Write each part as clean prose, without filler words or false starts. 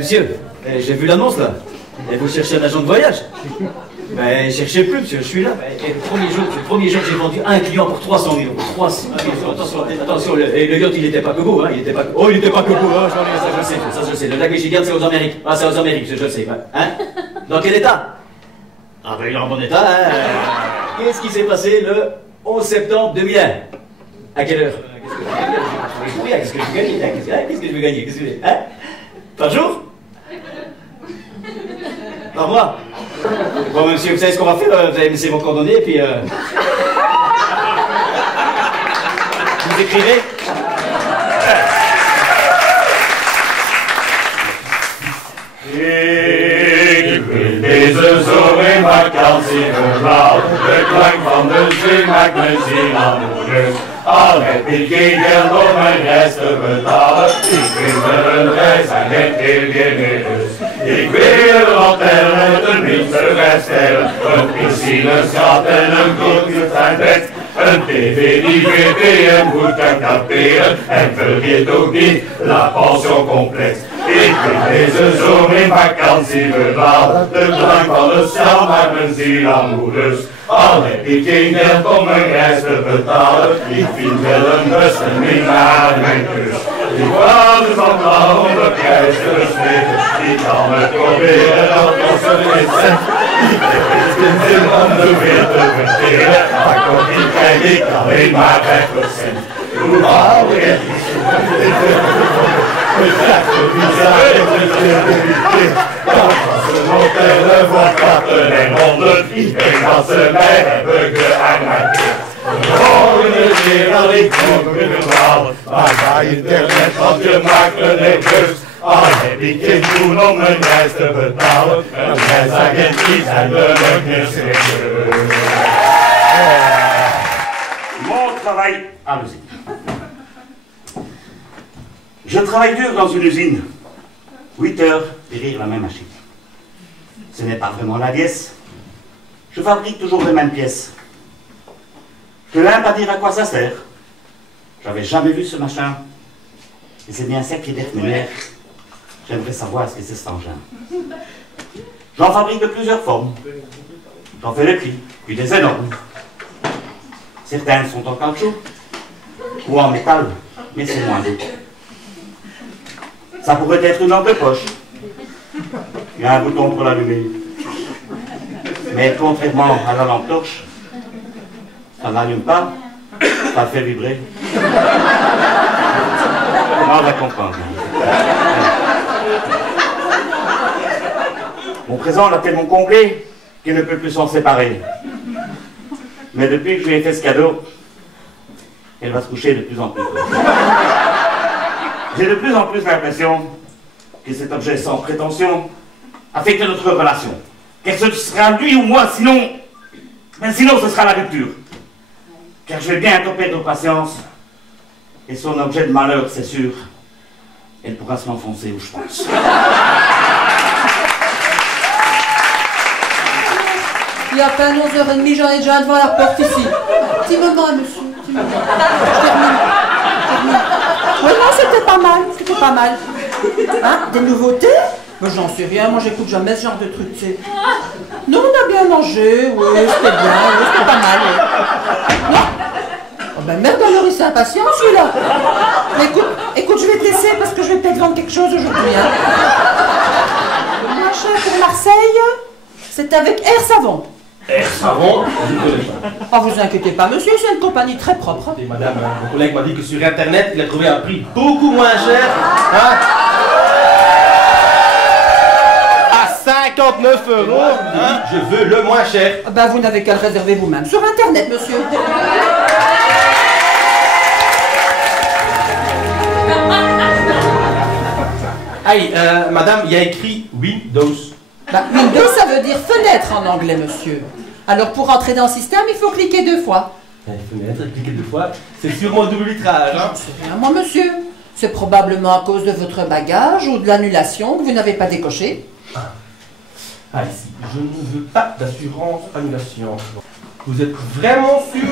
monsieur, j'ai vu l'annonce là. Et vous cherchez un agent de voyage? Ben, cherchez plus, monsieur, je suis là. Et le premier jour, j'ai vendu un client pour 300 000 euros. 300 000 euros. Attention, le yacht, il n'était pas que beau, hein. Il était pas que beau, hein. Ça je sais. Le lac Michigan, c'est aux Amériques. Ah, c'est aux Amériques, je le sais. Hein? Dans quel état? Ah, ben, il est en bon état, hein. Qu'est-ce qui s'est passé le 11 septembre 2001? À quelle heure? Qu'est-ce que je vais gagner? Qu'est-ce que je vais gagner? Hein? Par jour? Par mois? Bon, monsieur, vous savez ce qu'on va faire? Vous allez me laisser vos coordonnées et puis... Vous écrivez? Ik wil deze zomer vakantie verhaal. De klank van de zee maakt mijn ziel aan de rust. Al heb ik geen geld om mijn reis te betalen. Ik vind er een reis en geen keer geen rust. Ik wil een hotel met een winterfestijl. Een piscineschat en een koelkastijn bed. Een tv die VTM goed kan capteren. En vergeet ook niet La Pension Complex. Ik wil deze zomer in vakantie verdwalen. De klank van de strand maakt mijn ziel aan moeders. Al heb ik geen geld om mijn reis te betalen. Ik vind wel een bestemming naar mijn kust. Ik wou dus van plan om de prijs te besteden. Ik kan het proberen, dat kost een ritten. Ik heb geen zin om de weer te verteren. Maar korting krijg ik alleen maar 5%. Hoe hou ik het? Dat was een hotel voor katten en honden. Ik denk dat ze mij hebben gearnaqueerd. De volgende keer dat ik kom kunnen halen. Maar ga internet, want je maakt me nerveus. Al heb ik geen doen om een reis te betalen. Een reisagent die zijn we nog niet serieus. Mon travail à l'usine. Je travaille dur dans une usine. 8 heures, derrière la même machine. Ce n'est pas vraiment la liesse. Je fabrique toujours les mêmes pièces. Je n'aime pas dire à quoi ça sert. J'avais jamais vu ce machin. Et c'est bien ça qui est d'être lumière. J'aimerais savoir ce que c'est cet engin. J'en fabrique de plusieurs formes. J'en fais des petits, puis des énormes. Certains sont en caoutchouc ou en métal, mais c'est moins doux. Ça pourrait être une lampe de poche. Il y a un bouton pour l'allumer. Mais contrairement à la lampe torche, ça n'allume pas, ça fait vibrer. Comment va comprendre? Mon présent l'a tellement comblé qu'il ne peut plus s'en séparer. Mais depuis que je lui ai fait ce cadeau, elle va se coucher de plus en plus. J'ai de plus en plus l'impression que cet objet sans prétention affecte notre relation. Car ce sera lui ou moi, sinon ce sera la rupture. Car je vais bientôt perdre patience, et son objet de malheur, c'est sûr, elle pourra se l'enfoncer où je pense. Il y a à peine 11h30, j'en ai déjà un devant la porte ici. Petit moment, monsieur. Petit moment. Je termine. Oui, non, c'était pas mal. Hein, des nouveautés? Mais j'en sais rien, moi j'écoute jamais ce genre de truc, tu sais. Non, on a bien mangé, oui, c'était bien, oui, c'était pas mal. Oui. Non? Oh ben merde, alors il s'est impatient celui-là. Mais écoute, je vais te laisser parce que je vais peut-être vendre quelque chose aujourd'hui. Hein. Moi, cher, pour Marseille, c'est avec Air Savon. Air Savon? Oh, vous inquiétez pas, monsieur, c'est une compagnie très propre. Et madame, mon collègue m'a dit que sur Internet, il a trouvé un prix beaucoup moins cher. Hein? À 59 €. Hein? Je veux le moins cher. Ben, vous n'avez qu'à le réserver vous-même. Sur Internet, monsieur. Allez, madame, il y a écrit Windows. Bah, Windows, ça veut dire fenêtre en anglais, monsieur. Alors, pour entrer dans le système, il faut cliquer 2 fois. Fenêtre, cliquer 2 fois, c'est sûrement double litrage. Hein? C'est rien, moi, monsieur. C'est probablement à cause de votre bagage ou de l'annulation que vous n'avez pas décoché. Ah, ici, je ne veux pas d'assurance annulation. Vous êtes vraiment sûr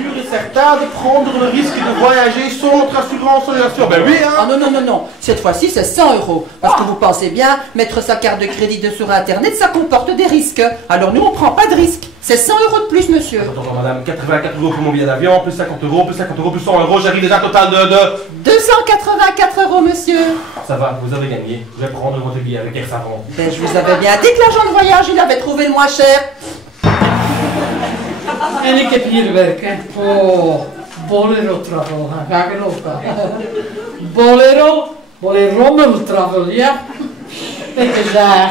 sûr et certain de prendre le risque de voyager sans notre assurance annulation? Ben oui, hein. Ah non, non, non, non. Cette fois-ci, c'est 100 €. Parce que vous pensez bien, mettre sa carte de crédit sur Internet, ça comporte des risques. Alors nous, on prend pas de risques. C'est 100 € de plus, monsieur. Attends, madame, 84 € pour mon billet d'avion, plus 50 €, plus 50 €, plus 100 €, j'arrive déjà à un total de... 284 € monsieur. Ça va, vous avez gagné. Je vais prendre votre billet avec Air Savon. Ben, je vous avais bien dit que l'agent de voyage, il avait trouvé le moins cher. En ik heb hier werk, hè. Oh, Bolero Travel, ga ik er ook aan. Bolero Travel, ja. Et que j'ai.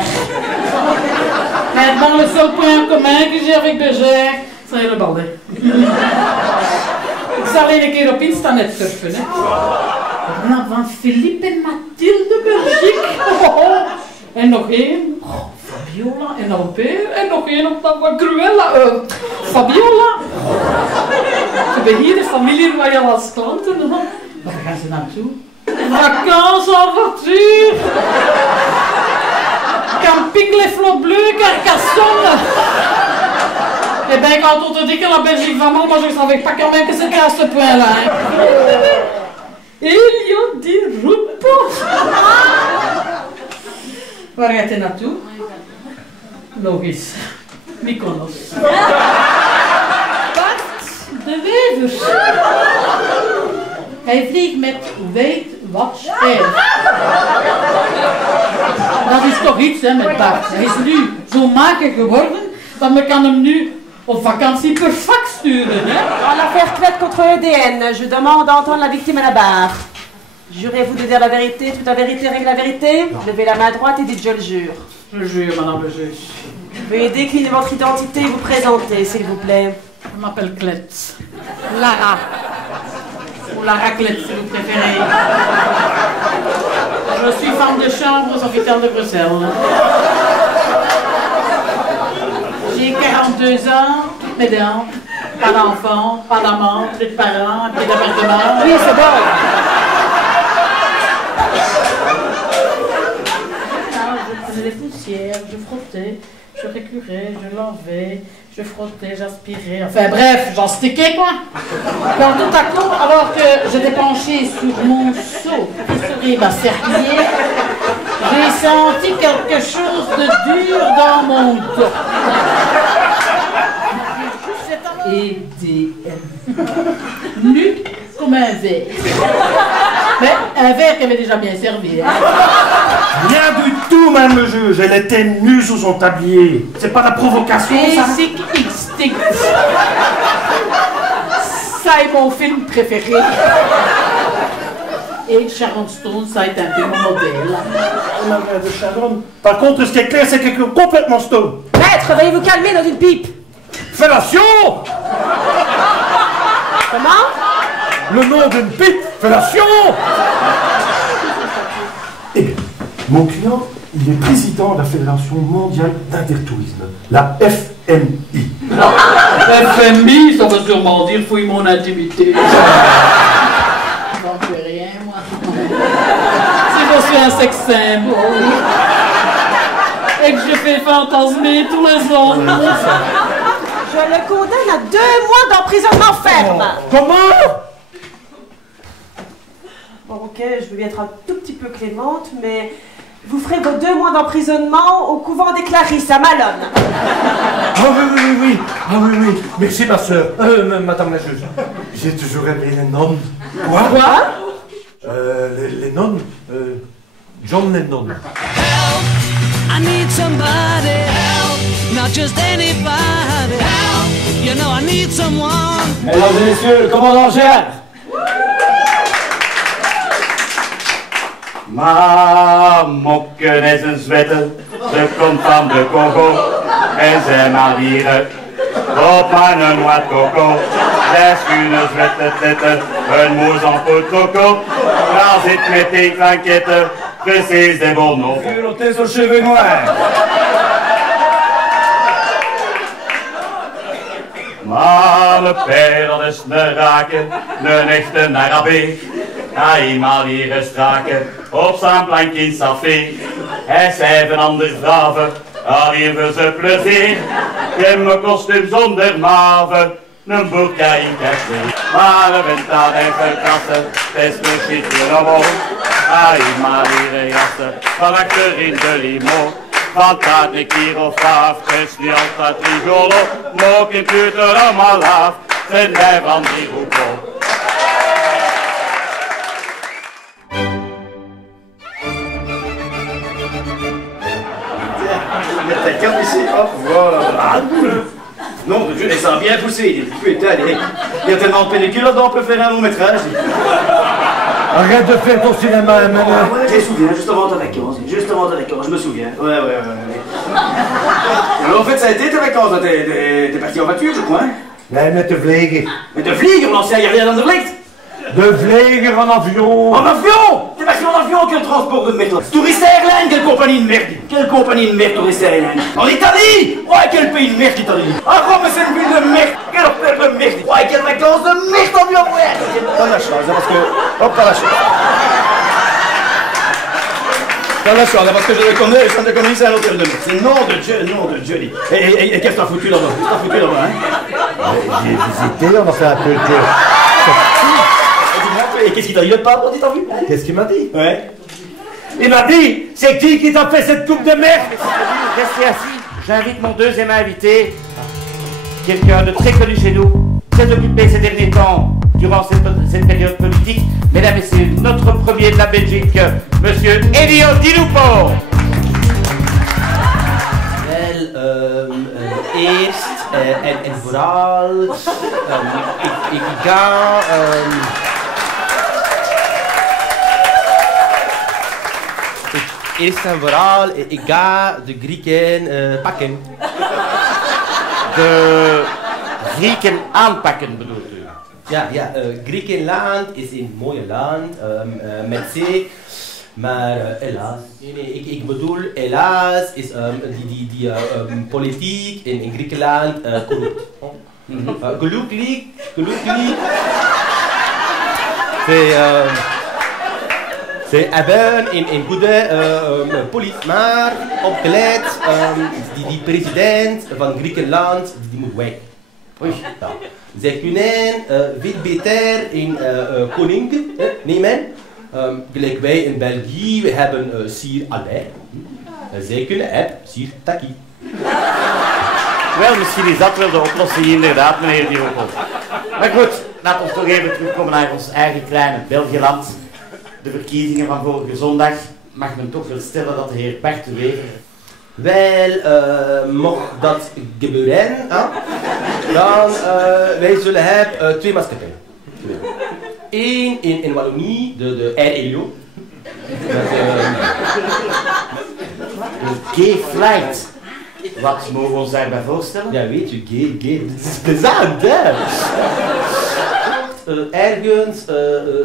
Maintenant, le seul point commun que j'ai avec Berger, c'est le balai. Ik zal een keer op internet surfen, hè. Van Philippe en Mathilde Belgique. En nog één. Fabiola en Albert. En nog één op dat van Cruella. Fabiola. Ze hebben hier de familie royal als klanten. Waar gaan ze naartoe? Vacances en voiture. Camping Les Flots Bleus, Carcassonne. Eh bien, quand on te dit que la Belgique va mal, moi je ne savais pas quand même que c'était à ce point-là. Hein. Elio Di Rupo. Waar gaat hij naartoe? Logisch. Mykonos. Bart de Wever. Hij vliegt met Weight Watch Air. Dat is toch iets, hè, met Bart. Hij is nu zo mager geworden dat men kan hem nu op vakantie per fax sturen, hè. L'affaire Clette contre EDN. Je demande d'entendre la victime à la barre. Jurez-vous de dire la vérité, toute la vérité règle la vérité? Levez la main droite et dites je le jure. Je jure, madame le juge. Veuillez décliner votre identité et vous présenter, s'il vous plaît. Je m'appelle Clette. Lara. Ou la raclette, si vous préférez. Je suis femme de chambre aux hôpitaux de Bruxelles. J'ai 42 ans, toutes mes dents, pas d'enfant, pas d'amant, plus de parents, plus d'appartement. Oui, c'est bon. Je faisais des poussières, je frottais, je récurais, je lavais, je frottais, j'aspirais. Enfin bref, j'en stickais quoi. Quand tout à coup, alors que j'étais penchée sur mon seau qui sourit ma serpillière, j'ai senti quelque chose de dur dans mon dos. EDN. Nu comme un verre. Mais un verre qui avait déjà bien servi. Hein. Rien du tout, madame le juge. Elle était nue sous son tablier. C'est pas la provocation, ça? Basic Instinct. Ça est mon film préféré. Et Sharon Stone, ça a été un peu mon modèle. La mère de Sharon. Par contre, ce qui est clair, c'est qu'elle est complètement stone. Maître, veuillez vous calmer dans une pipe. Fellation! Comment? Le nom d'une pipe, fellation! Eh bien, mon client, il est président de la Fédération mondiale d'intertourisme, la FMI. FMI, ça veut sûrement dire fouille mon intimité. J'en fais rien, moi. Si je suis un sex symbole et que je fais fantasmer tous les hommes. Je le condamne à 2 mois d'emprisonnement ferme. Comment? Bon, ok, je veux bien être un tout petit peu clémente, mais vous ferez vos 2 mois d'emprisonnement au couvent des Clarisses à Malone. Ah oui. Ah oui. Merci, ma soeur. Madame la juge. J'ai toujours aimé les nonnes. Quoi? Les nonnes? John Lennon. Help! I need somebody. Help! Not just anybody. Help! You know I need someone. Mesdames et messieurs, le commandant Gérard. Ma mokken is een zwetter, ze komt van de Congo en zij malieren op mijn noix de coco. Zij is une zwette tette, een moes en pot coco, daar zit met die flanketten, precies des bons noms. Culottés aux cheveux noirs. Maar mijn perel is een raken, een echte Arabe. Hij eenmaal hier is raken, op zijn plank in Safé. Hij zei van anders braven, alleen voor zijn plezier. Geen kostuum zonder maven, een burka in kerstmis. Maar een vent aan eigen kassen, best misschien weer omhoog. Hij maar hier jassen, van achter in de limo. Van taart een keer of 5, het is niet altijd rigolo. Nog in puter allemaal af, zijn wij van die hoepel. Mettre ta carte ici, hop, voilà. Non, de Dieu, ça a bien poussé. Putain, il y a tellement de pellicules là-dedans, on peut faire un long métrage. Arrête de faire ton cinéma, maintenant. Je me souviens, juste avant ta vacances. Juste avant ta vacances, je me souviens. Ouais. Alors en fait, ça a été tes vacances, t'es parti en voiture, je crois. Nee, met de vleger. Met de vlieger, on s'est rien Anderlecht. De vleger en avion. En avion? T'es parti en avion, quel transport de merde. Tourist Airlines, quelle compagnie de merde. Quelle compagnie de merde, Tourist Airlines. En Italie? Ouais, quel pays de merde, l'Italie. Ah, Rome, c'est une ville de merde. Quelle affaire de merde. Ouais, quelles vacances de merde en avion, ouais. T'as la chance, parce que... Hop, t'as la chance. T'as la chance, parce que je le connais, le centre de communisme, c'est un hôtel de merde. C'est nom de Dieu. Et qu'est-ce que t'as foutu là-bas? Qu'est-ce que t'as foutu là-bas, hein? J'ai visité, on a fait un peu de... Et qu'est-ce qu'il t'a dit le pape, on dit, t'as vu? Qu'est-ce qu'il m'a dit? Ouais. Il m'a dit, c'est qui t'a fait cette coupe de merde? Restez assis. J'invite mon deuxième invité, quelqu'un de très connu chez nous, très occupé ces derniers temps durant cette période politique. Mesdames et messieurs, notre premier de la Belgique, Monsieur Elio Di Lupo. Wel, eerst en vooral, ik ga... Eerst en vooral, ik ga de Grieken pakken. De Grieken aanpakken, bedoelt u? Ja, Griekenland is een mooi land, met zee, maar helaas, ik bedoel, helaas is die politiek in Griekenland corrupt. Gelukkig, ze hebben een goede politie, maar opgeleid, die president van Griekenland, die moet weg. Ja. Zij kunnen veel beter een koning nemen. Gelijk wij in België, we hebben Sir Albert. Zij kunnen Sir Taki. Wel, misschien is dat wel de oplossing inderdaad, meneer Di Lupo. Maar goed, laten we toch even terugkomen naar ons eigen kleine Belgiëland. De verkiezingen van vorige zondag, mag men toch wel stellen dat de heer Bart de Wever... Wel, mocht dat gebeuren, dan wij zullen hebben 2 maatschappijen. Eén in Wallonie, de Air Elio. Gay Flight. Wat mogen we ons daarbij voorstellen? Ja, weet je, gay, dat is plezant, hè? Ergens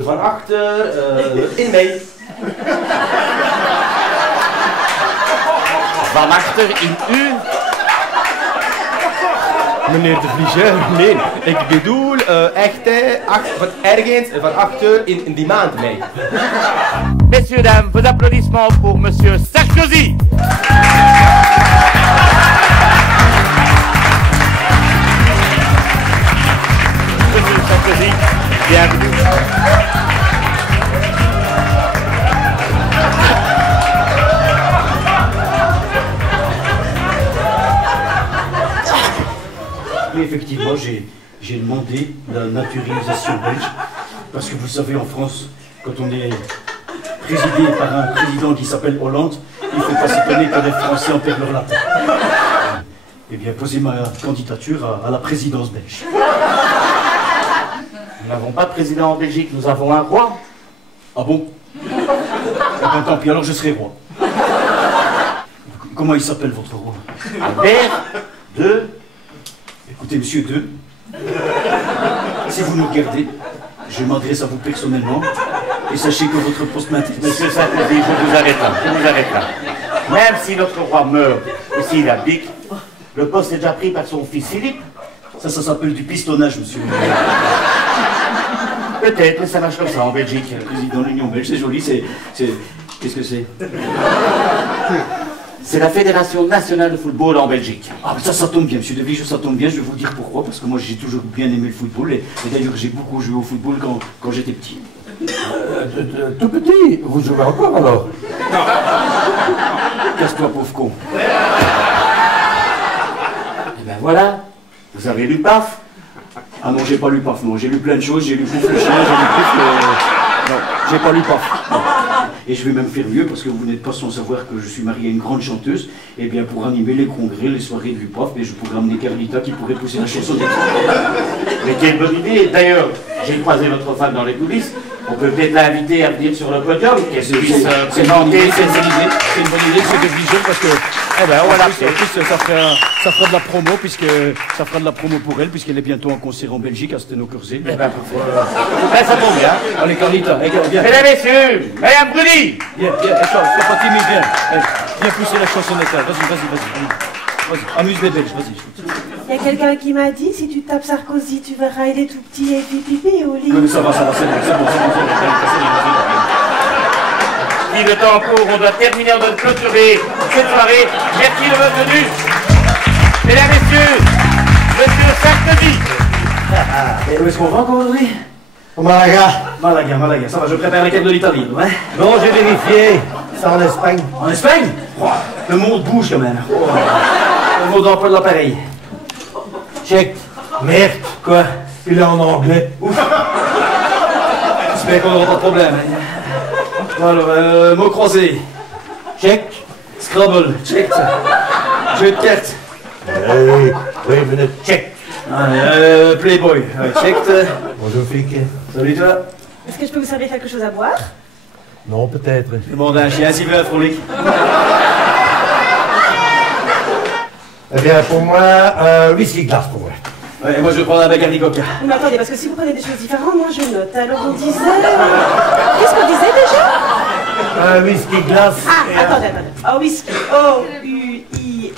van achter in mij. Van achter in u? Meneer de Vlieger, nee, ik bedoel echt ergens van achter in die maand mee. Messieurs, dames, vos applaudissements pour Monsieur Sarkozy. Monsieur Sarkozy, bienvenue. Oui, effectivement, j'ai demandé la naturalisation belge, parce que vous savez, en France, quand on est présidé par un président qui s'appelle Hollande, il ne faut pas s'étonner que les Français en perdent leur latin. Eh bien, posez ma candidature à la présidence belge. Nous n'avons pas de président en Belgique, nous avons un roi. Ah bon? Eh bien, tant pis, alors je serai roi. Comment il s'appelle, votre roi? Albert II. Écoutez, monsieur II, si vous nous regardez, je m'adresse à vous personnellement, et sachez que votre poste m'intéresse. Monsieur Sarkozy, je vous arrête là, Même si notre roi meurt, ou s'il abdique, le poste est déjà pris par son fils Philippe. Ça s'appelle du pistonnage, monsieur. Peut-être, mais ça marche comme ça en Belgique. Le président de l'Union belge, c'est joli, c'est... Qu'est-ce que c'est? C'est la Fédération nationale de football en Belgique. Ah, mais ça tombe bien, monsieur De Vige, ça tombe bien, je vais vous dire pourquoi, parce que moi j'ai toujours bien aimé le football, et d'ailleurs j'ai beaucoup joué au football quand j'étais petit. Tout petit, vous jouez encore alors? Casse-toi, pauvre con. Et ben voilà, vous avez lu PAF. Ah non, j'ai pas lu PAF, non, j'ai lu plein de choses, j'ai lu Pouf le chien, j'ai lu Pouf le... Non, j'ai pas lu PAF. Non. Et je vais même faire mieux, parce que vous n'êtes pas sans savoir que je suis marié à une grande chanteuse. Et bien pour animer les congrès, les soirées du PAF, je pourrais amener Carlita qui pourrait pousser la chansonnette. Mais quelle bonne idée. D'ailleurs, j'ai croisé votre femme dans les coulisses. On peut peut-être l'inviter à venir sur le podium, qu'elle puisse présenter ses idées. C'est une bonne idée, c'est de Vision, parce que voilà, en plus, ça fera de la promo, puisque ça fera de la promo pour elle, puisqu'elle est bientôt en concert en Belgique à Stenokurzee. Ça tombe bien. Allez, Carlita, viens. Mesdames, messieurs, Madame Bruni. Viens, attends, sois pas timide, viens. Viens pousser la chansonnette, vas-y. Amuse les Belges, vas-y. Il y a quelqu'un qui m'a dit, si tu tapes Sarkozy, tu verras, il est tout petit et pipi au lit. Oui, mais ça va, c'est bon. Si le temps court, on doit terminer, on doit clôturer cette soirée. Merci de votre venue. Mesdames, messieurs, Monsieur Sarkozy. Et où est-ce qu'on va encore aujourd'hui? Au Malaga. Malaga, ça va, je prépare la carte de l'Italie, ouais. Non, j'ai vérifié. C'est en Espagne. En Espagne? Oh, le monde bouge quand même. Oh. Le mot d'emploi de l'appareil. Check. Merde. Quoi? Il est en anglais. Ouf. J'espère qu'on n'aura pas de problème. Hein. Alors, mots croisés. Check. Scrabble. Check. Jeu de cartes. Oui, venez. Check. Playboy. Check. Bonjour, flic. Salut toi. Est-ce que je peux vous servir quelque chose à boire? Non, peut-être. Demande à un chien s'il veut un frolic. Eh bien, pour moi, whisky glace pour moi. Ouais, moi je vais prendre un Bacardi Coca. Mais attendez, parce que si vous prenez des choses différentes, moi je note. Alors on disait... Qu'est-ce qu'on disait déjà? Whisky glace. Ah, attendez. Oh, whisky. O-U-I-S-K-I.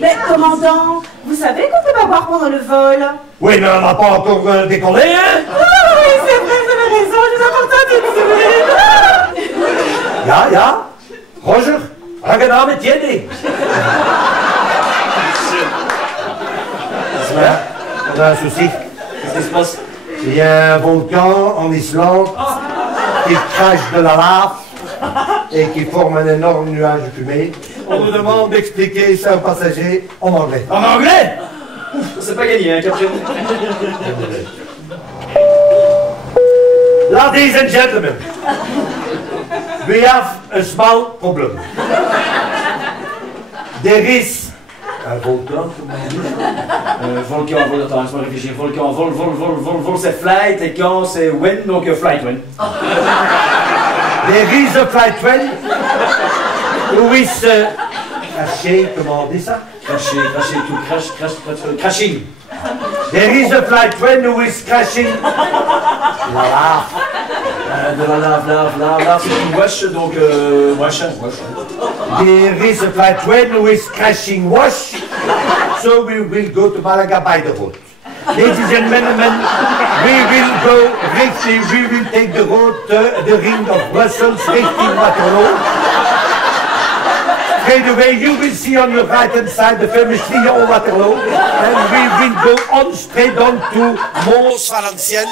Mais, commandant, vous savez qu'on peut pas boire pendant le vol? Oui, mais on n'a pas encore décollé, hein? Ah oui, c'est vrai, vous avez raison, je vous apporte un petit souvenir. Ja. Roger, aangename tiende. On a un souci. Qu'est-ce qui se passe? Il y a un volcan en Islande qui crache de la lave et qui forme un énorme nuage de fumée. On nous demande d'expliquer ça aux passagers en anglais. En anglais? Ouf, c'est pas gagné, hein, Captain. Ladies and gentlemen, we have a small problem. There is un volcan, comment on dit? Volcan, attends, laisse-moi réfléchir. Volcan, vol, c'est flight, et quand c'est when, donc flight when. There is a flight when who is craché, comment on dit ça? Cracher, crashing. There is a flight when who is crashing la lave. De la lave, c'est une wash, donc wash. There is a flight when who is crashing wash, so we will go to Malaga by the road. Ladies and gentlemen, we will take the road to the ring of Brussels, richting Waterloo. Straight away, you will see on your right-hand side the famous Lyon Waterloo, and we will go on straight on to Mons Valenciennes,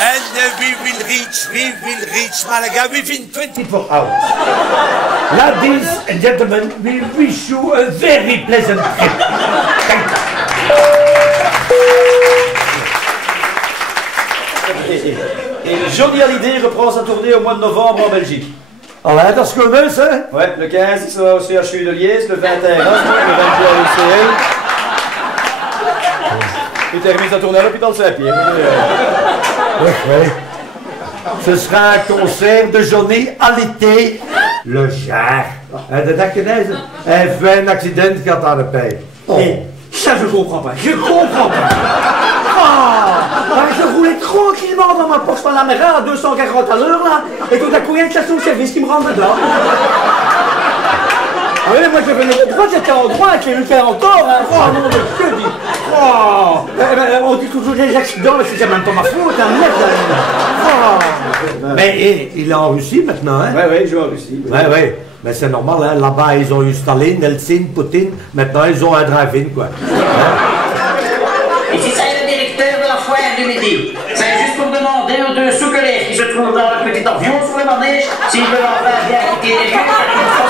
and we will reach Malaga within 24 hours. Ladies and gentlemen, we wish you a very pleasant trip. Thank you. Et Johnny Hallyday reprend sa tournée au mois de novembre en Belgique. Allee, dat is gewoon hè? Ouais, le 15, il sera au CHU de Liège, le 21 Erasmus, le 22 à UCL. Il termine sa tournée à l'hôpital Saint-Pierre. Oui. Ce sera un concert de Johnny Hallyday. Le jaar. Dat heb je net. Hij heeft een accident gehad aan de pijp. Et ça, je comprends pas. Je roulais tranquillement dans ma Porsche Panamera à 240 à l'heure là, et tout à coup il y a une station-service qui me rentre dedans. Ah oui, moi je venais de droite, j'étais en droite, j'ai eu le faire en tort, hein. Oh non, mais que dit. Oh, on dit toujours des accidents, mais c'est même pas ma faute, hein, merde. Mais il est en Russie maintenant, hein? Ouais, je vais en Russie. Ouais. Mais c'est normal, hein. Là-bas, ils ont installé Nelson, Poutine. Maintenant, ils ont un drive-in, quoi. Ici, c'est le directeur de la foire du Midi. C'est juste pour demander aux deux sous-collègues qui se trouvent dans le petit avion sur le manège s'ils veulent enfin bien quitter les lieux.